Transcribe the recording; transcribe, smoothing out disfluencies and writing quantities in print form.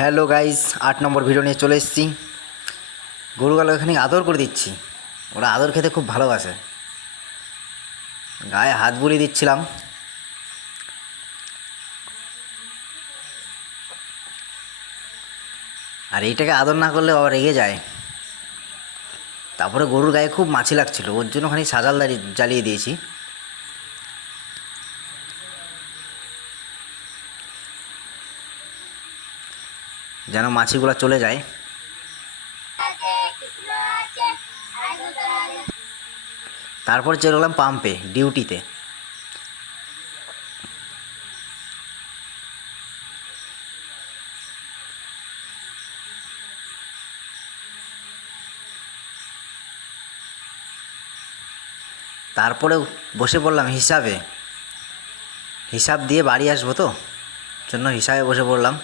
Hello guys, 8 নম্বর video নিয়ে চলে এসেছি। গরুগুলো এখানে আদর করে দিচ্ছি। ওরা আদর খেতে খুব ভালোবাসে। গায়ে হাত বুলিয়ে দিচ্ছিলাম। আর এইটাকে আদর না করলে বাবা রেগে যায়। তারপরে গরুর গায়ে খুব মাছি লাগছিল, ওর জন্য খানিক সাজাল জ্বালিয়ে দিয়েছি। যেন মাছিগুলো চলে যায়। তারপর চলে গেলাম পাম্পে ডিউটিতে। তারপরে বসে পড়লাম হিসাব দিয়ে বাড়ি আসবো, তো জন্য হিসাবে বসে পড়লাম।